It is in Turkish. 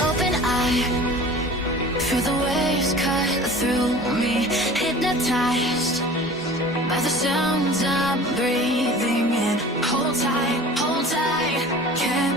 Open eye, feel the waves cut through me. Hypnotized by the sounds I'm breathing in. Hold tight, can't